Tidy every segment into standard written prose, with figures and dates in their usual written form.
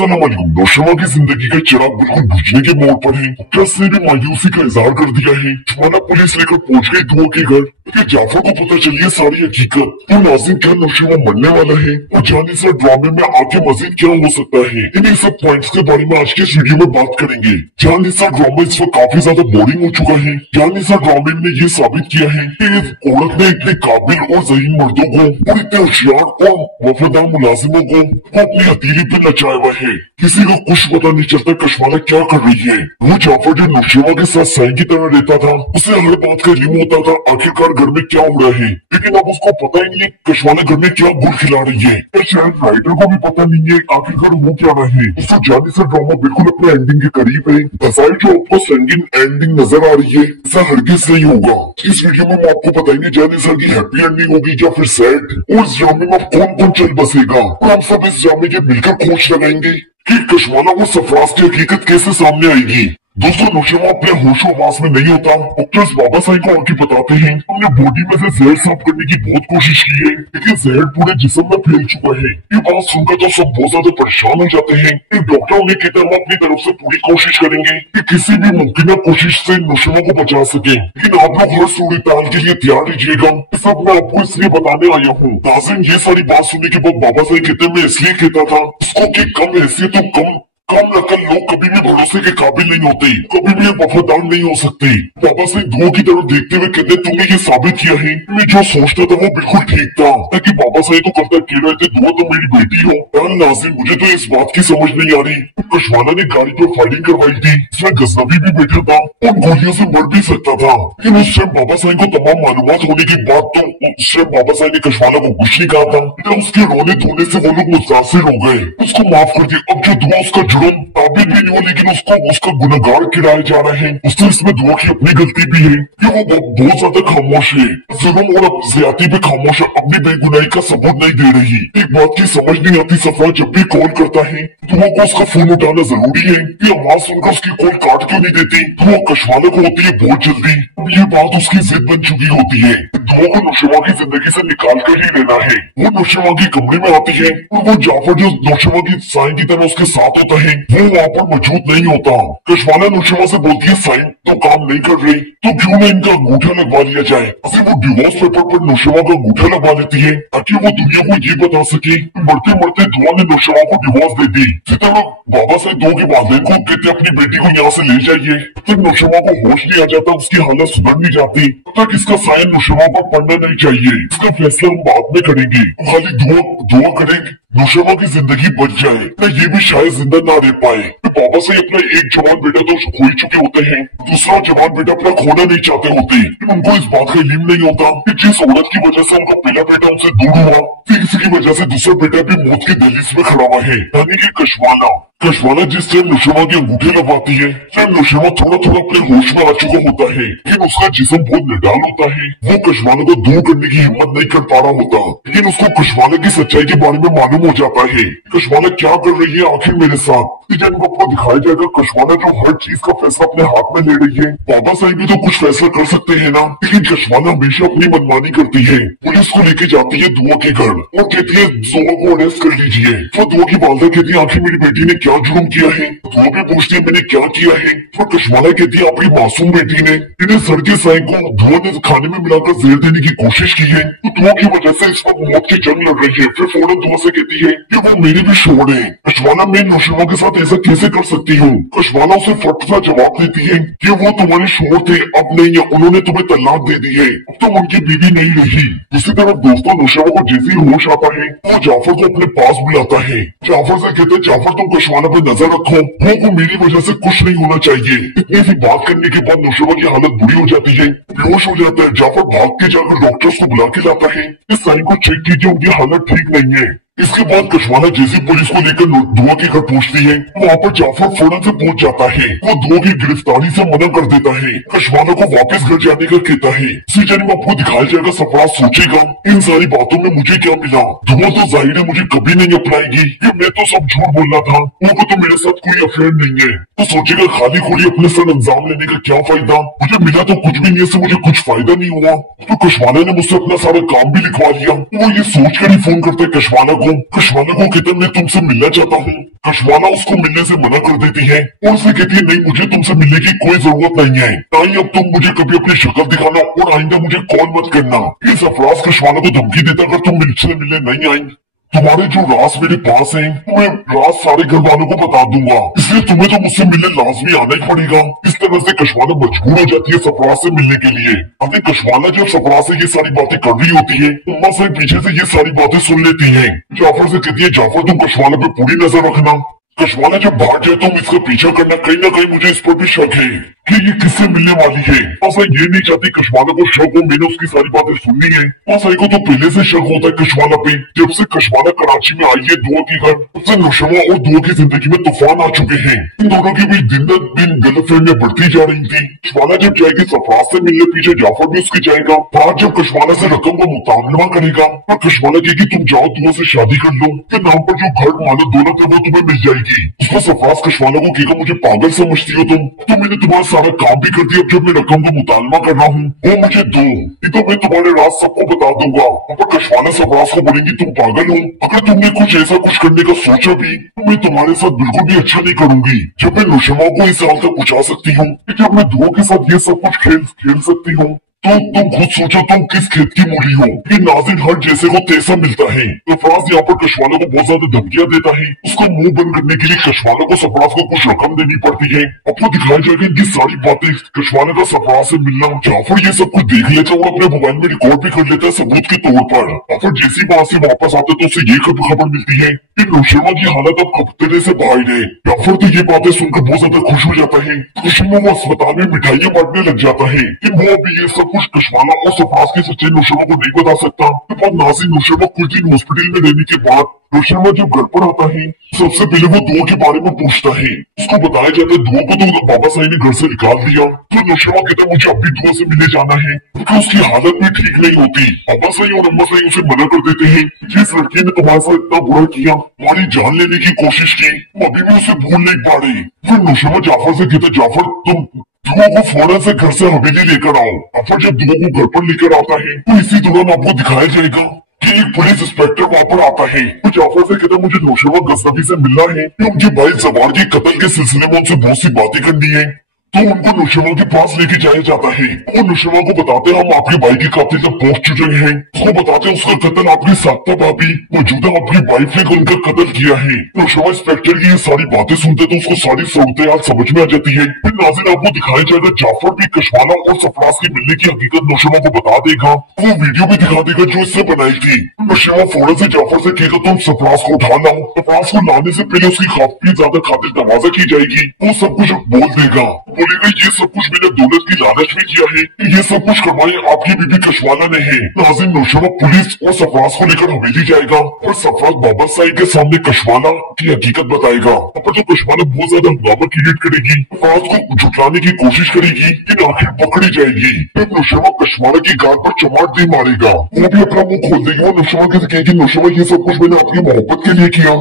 अस्सलाम वालेकुम। नौशमा की जिंदगी का चिराग बिल्कुल बुझने के मोड़ पर है। प्रेस ने भी मायूसी का इजहार कर दिया है। थाना पुलिस लेकर पहुंच गई दुआ के घर कि जाफर को पता चली है सारी हकीकत। तो नाज़रीन, क्या नौशमा मरने वाला है और जानी सर ड्रामे में आगे मजीद क्या हो सकता है, इन्हीं सब पॉइंट्स के बारे में आज के इस वीडियो में बात करेंगे। जानी सर ड्रामा इस वक्त काफी ज्यादा बोरिंग हो चुका है। जानी सर ड्रामे ने ये साबित किया है कि इस औरत ने इतने काबिल और ज़हीन मर्दों को और इतने होशियार और वफादार मुलाजिमों को अपनी हथेली पे नचाया हुआ है। किसी को कुछ पता नहीं चलता कशवाला क्या कर रही है। वो जाफर जो नौशमा के साथ साई की तरह रहता था, उसे हर बात का इल्म होता था आखिरकार घर में क्या हो रहा है, लेकिन अब उसको पता ही नहीं है कशवाला घर में क्या गुल खिला रही है। शायद राइटर को भी पता नहीं है आखिरकार वो क्या रहा है। उसको जानी से ड्रामा बिल्कुल अपने एंडिंग के करीब है। दसाई जो आपको संगीन एंडिंग नजर आ रही है, ऐसा हरगिज नहीं होगा। इस वीडियो में मैं आपको बताएंगे जानी सर की हैप्पी एंडिंग होगी या फिर सैड, और इस ड्रामे में कौन कौन चल बसेगा, और हम सब इस ड्रामे के मिलकर खोज लगाएंगे कि कशवाला और सफराज की हकीकत कैसे सामने आएगी। दोस्तों, नौशमा अपने होशो हवास में नहीं होता। डॉक्टर्स बाबा साई को आके बताते हैं हमने बॉडी में से जहर साफ करने की बहुत कोशिश की है, लेकिन जहर पूरे जिस्म में फैल चुका है। ये बात सुनकर तो सब बहुत ज्यादा परेशान हो जाते हैं। फिर डॉक्टर उन्हें कहते हैं हम अपनी तरफ से पूरी कोशिश करेंगे कि किसी भी मुमकिन कोशिश से नौशमा को बचा सके, लेकिन आप लोग हर सूरत हाल के लिए तैयार रहिएगा। सब मैं आपको इसलिए बताने आया हूँ। नाज़रीन, ये सारी बात सुनने के बाद बाबा साई कहते मैं इसलिए कहता था उसको कि कम हैसियत तो कम नकल लोग कभी भी भरोसे के काबिल नहीं होते, कभी भी वफादार नहीं हो सकते। बाबा सिंह धुआं की तरफ देखते हुए कहते तुमने ये साबित किया है मैं जो सोचता था वो बिल्कुल ठीक था। ताकि बाबा साहब तो करता कह रहे थे धुआं तो मेरी बेटी हो। नाज़रीन, मुझे तो इस बात की समझ नहीं आ रही। कशवाला ने गाड़ी पर फायरिंग करवाई थी, इसमें गजनबी भी बैठा था और गोलियों से मर भी सकता था, लेकिन उस टाइम बाबा साहब को तमाम मालूमात होने के बाद तो उस टाइम बाबा साहब ने कशवाला को कुछ नहीं कहा था। उसके रोने धोने से वो लोग मुतासिर हो गए, उसको माफ कर दिया। अब जो धुआं उसका जुर्म काबिल भी नहीं हो, लेकिन उसको उसका गुनहगार गिराया जा रहा है। उससे इसमें दुआ की अपनी गलती भी है कि वो बहुत ज्यादा खामोश है, जुल्म और ज्यादती पे खामोश है, अपनी बेगुनाही का सबूत नहीं दे रही। एक बात की समझ नहीं आती, सफरा जब भी कॉल करता है तो वो को उसका फोन उठाना जरूरी है कि आवाज सुनकर उसकी कॉल काट क्यों नहीं देती। तो वो कशवाले को होती है बहुत जल्दी। अब ये बात उसकी जिद बन चुकी होती है। दुआ को नौशमा की जिंदगी से निकाल कर ही लेना है। वो नौशमा के कमरे में आती है और वो जाफर जो नौशमा की साइन की तरह उसके साथ होता है वो वहाँ पर मौजूद नहीं होता। कशवाला नौशमा से बोलती है साइन तो काम नहीं कर रही, तो क्यों न इनका अंगूठा लगवा लिया जाए। ऐसे वो डिवोर्स पेपर पर नौशमा का अंगूठा लगवा लेती है ताकि वो दुनिया को ये बता सके मरते मरते दुआ ने नौशमा को डिवोर्स दे दी। इसी तरह बाबा से दो के वालिदैन को कहते अपनी बेटी को यहाँ से ले जाइए। तब तक नौशमा को होश नहीं आ जाता, उसकी हालत सुधर नहीं जाती। तब तक इसका साइन नौशमा पर पड़ना नहीं चाहिए। इसका फैसला हम बाद में करेंगे, खाली दुआ करेंगे नौशमा की जिंदगी बच जाए, मैं ये भी शायद जिंदा ना रह पाए। बाबा से अपना एक जवान बेटा तो खो ही चुके होते हैं, दूसरा जवान बेटा अपना खोना नहीं चाहते होते, लेकिन उनको इस बात का इल्म नहीं होता कि जिस औरत की वजह से उनका पहला बेटा उनसे दूर हुआ, फिर इसी की वजह से दूसरा बेटा भी मौत की दहलीज में खड़ा हुआ है, यानी कि कशवाला जिस टाइम नौशमा के अंगूठे लगवाती है, टाइम नौशमा थोड़ा थोड़ा अपने होश में आ चुका होता है, लेकिन उसका जिस्म बहुत निडाल होता है। वो कशवाला को दूर करने की हिम्मत नहीं कर पा रहा होता, लेकिन उसको कशवाला की सच्चाई के बारे में मालूम हो जाता है। कशवाला क्या कर रही है आखिर मेरे साथ, जब आपको दिखाया जाएगा कशवाला जो हर चीज का फैसला अपने हाथ में ले रही है। बाबा साहब भी तो कुछ फैसला कर सकते हैं ना, लेकिन कशवाला हमेशा अपनी मनमानी करती है। पुलिस को लेके जाती है दुआ के घर और कहती है दुआ को अरेस्ट कर लीजिए। तो दुआ की वालदा कहती है आखिर मेरी बेटी ने क्या जुर्म किया है। दुआ भी पूछती है मैंने क्या किया है। तो कशवाला कहती है आपकी मासूम बेटी ने इन्हें सर के साई को दुआ ने खाने में मिलाकर जहर देने की कोशिश की है, तो दुआ की वजह से इस वक्त मौत की जंग लड़ रही है। फिर फौरन दुआ से कहती है कि वो मेरी भी शोर है। कशवाला मैं नौशमा के साथ ऐसा कैसे कर सकती हूँ। कशवाला उसे फट सा जवाब देती है कि वो तुम्हारे शोर थे, अब नहीं है, उन्होंने तुम्हें तलाक दे दी है, अब तुम उनकी बीवी नहीं रही। दूसरी तरफ दोस्तों नौशमा को जैसे ही होश आता है वो जाफर को अपने पास बुलाता है। जाफर से कहते हैं जाफर तुम कशवाला पे नजर रखो, वो मेरी वजह से कुछ नहीं होना चाहिए। इतनी सी बात करने के बाद नौशमा की हालत बुरी हो जाती है, बेहोश हो जाता है। जाफर भाग के जाकर डॉक्टर्स को बुला के लाता है, इस साइन को चेक कीजिए उनकी हालत ठीक नहीं है। इसके बाद कशवाला जैसे पुलिस को लेकर दुआ के घर पहुंचती है, वहाँ पर जाफर फौरन से पहुंच जाता है। वो दुआ की गिरफ्तारी से मना कर देता है, कशवाला को वापस घर जाने का कहता है। इसी जन्म आपको दिखाया जाएगा सफराज सोचेगा इन सारी बातों में मुझे क्या मिला। दुआ तो जाहिर है मुझे कभी नहीं अपनाएगी, ये मैं तो सब झूठ बोलना था, उनको तो मेरे साथ कोई अफेयर नहीं है। तो सोचेगा खाली खोली अपने सर अंजाम लेने का क्या फायदा, मुझे मिला तो कुछ भी नहीं, इससे मुझे कुछ फायदा नहीं हुआ। तो कशवाला ने मुझसे अपना सारा काम भी लिखवा लिया। वो ये सोच कर ही फोन करता है कशवाला को को कशवाना को कहता मैं तुमसे मिलना चाहता हूँ। कशवाना उसको मिलने से मना कर देती है और उसे कहती है नहीं, मुझे तुमसे मिलने की कोई जरूरत नहीं है। ताई अब तुम मुझे कभी अपनी शक्ल दिखाना और आइंदा मुझे कॉल मत करना। ये सरफराज कशवाना को धमकी देता अगर तुम मुझसे मिलने नहीं आई, तुम्हारे जो राज मेरे पास हैं, मैं राज सारे घर वालों को बता दूंगा, इसलिए तुम्हें तो मुझसे मिलने लाजमी आना ही पड़ेगा। इस तरह से कशवाना मजबूर हो जाती है सरफराज से मिलने के लिए। अभी कशवाना जब सरफराज से ये सारी बातें कर रही होती है, उम्मा से पीछे से ये सारी बातें सुन लेती है। जाफर से कहती है जाफर तुम कशवाना पे पूरी नजर रखना, कशवाना जब भाग जाए तुम इसका पीछा करना। कहीं ना कहीं मुझे इस पर भी शक है कि ये किससे मिलने वाली है। ऐसा ये नहीं चाहती कशवाना को शक हो, मैंने उसकी सारी बातें सुननी है। ऐसा को तो पहले से शक होता है कशवाना पे। जब से कशवाना कराची में आई है दुआ के घर, उससे नुशमा और दुआ की जिंदगी में तूफान आ चुके हैं। इन दोनों की भी दिन दिन गलतफहमियां बढ़ती जा रही थी। कशवाना जब जाएगी सरफराज से मिलने, पीछे जाफर भी उसके जाएगा। आज जब कशवाना से रकम का मुतालबा करेगा और कशवाना कहेगी तुम जाओ दुआ से शादी कर लो, फिर नाम पर जो घर मानो दौलत है वो तुम्हें मिल जाएगी। उसको सरफराज कशवाना को कहेगा मुझे पागल समझती हो तुम, तो मैंने तुम्हारा सारा काम भी कर दिया। जब मैं रकम का मुतालबा कर रहा हूँ वो मुझे दो, नहीं तो मैं तुम्हारे राज सबको बता दूंगा। पर कशवाना सरफराज को बोलेंगी तुम पागल हो, अगर तुमने कुछ ऐसा कुछ करने का सोचा भी तो मैं तुम्हारे साथ बिल्कुल भी अच्छा नहीं करूंगी। जब मैं नुशमा को इस हाल तक पहुंचा सकती हूँ, जब मैं दुआ के साथ ये सब कुछ खेल सकती हूँ, तो तुम खुद सोचो तुम किस खेत की मूली हो। ये नाज़िर हर जैसे को तैसा मिलता है। सरफराज यहाँ पर कशवाना को बहुत ज्यादा धमकियां देता है। उसको मुंह बंद करने के लिए कशवाना को सरफराज को कुछ रकम देनी पड़ती है। आपको दिखाया जाएगा इनकी सारी बातें, कशवाना का सरफराज से मिलना। जाफर ये सब कुछ देख लेता है और अपने मोबाइल में रिकॉर्ड भी कर लेता है सबूत के तौर पर। जाफर जैसी बात से वापस आता है तो उसे ये खबर मिलती है कि नुशमा की हालत अब खतरे से बाहर है। जाफर तो ये बातें सुनकर बहुत ज्यादा खुश हो जाता है। नुशमा को अस्पताल में मिठाइयां बांटने लग जाता है कि वो अभी ये सब कुछ कशवाना और सरफराज की सच्चाई नुशमा को नहीं बता सकता। तो नाज़िर नुशमा कुछ दिन हॉस्पिटल में रहने के बाद नुशमा जब घर पर आता है, सबसे पहले वो दुआ के बारे में पूछता है। उसको बताया जाता है दुआ को तो बाबा साई ने घर से निकाल दिया। तो नुशमा कहता है मुझे अभी दुआ से मिलने जाना है क्योंकि उसकी हालत भी ठीक नहीं होती। बाबा साई और अम्मा साई उसे मना कर देते हैं, जिस लड़की ने तुम्हारे साथ इतना बुरा किया, तुम्हारी जान लेने की कोशिश की, अभी भी उसे भूल नहीं पा रही। फिर नुशमा जाफर से कहता जाफर तुम दुआ को फौरन से घर से हवेली लेकर आओ। जाफर जब दुआ को घर पर लेकर आता है तो इसी दौरान आपको दिखाया जाएगा कि एक पुलिस इंस्पेक्टर वहाँ पर आता है। तो जाफर से कहता मुझे नुशमा गजनबी से मिलना है, मुझे भाई जबार के कत्ल के सिलसिले में उनसे बहुत सी बातें करनी है। तो उनको नुशमा के पास लेके जाया जाता है। वो नुशमा को बताते हैं हम आपके भाई के कातिल तक पहुंच चुके हैं। उसको बताते हैं उसका कत्ल आपकी साख्ता भाभी मौजूदा आपकी वाइफ ने उनका कत्ल किया है। नुशमा इंस्पेक्टर की ये सारी बातें सुनते तो उसको सारी सूरत हाल समझ में आ जाती है। फिर नाज़िर आपको दिखाया जाएगा जाफर भी कशवाना और सरफराज की मिलने की हकीकत नुशमा को बता देगा। वो वीडियो भी दिखा देगा जो इससे बनाई थी। नुशमा फौरन से जाफर से कहेगा तुम सरफराज को उठा लाओ। सरफराज को लाने से पहले उसकी काफी ज्यादा खातिर तवाज़ा की जाएगी। वो सब कुछ बोल देगा, बोलेगा ये सब कुछ मैंने दौलत की लालच में किया है, ये सब कुछ करवाए आपकी बीबी कशवाना ने है। नाज़िर नुशमा पुलिस और सरफराज को लेकर हवेली जाएगा और सरफराज बाबा साई के सामने कशवाना की हकीकत बताएगा। पर जो कशवाना बहुत ज्यादा हंगामा क्रिएट करेगी, सरफराज को झुठलाने की कोशिश करेगी, लेकिन आखिर पकड़ी जाएगी। फिर नुशमा कशवाना की गाल पर चमाट दे मारेगा, वो भी अपना मुंह खोल देगी। वो नुशमा के कहेगी नुशमा ये सब कुछ मैंने आपकी मोहब्बत के लिए किया,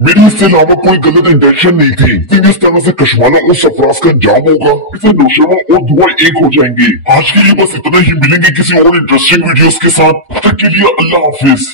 मेरी इससे अलावा कोई गलत इंटेंशन नहीं थी। इस तरह से कशवाना और सरफराज का अंजाम होगा, इससे नुशमा और दुआ एक हो जाएंगे। आज के लिए बस इतना ही, मिलेंगे किसी और इंटरेस्टिंग वीडियोस के साथ। तब तक के लिए अल्लाह हाफिज।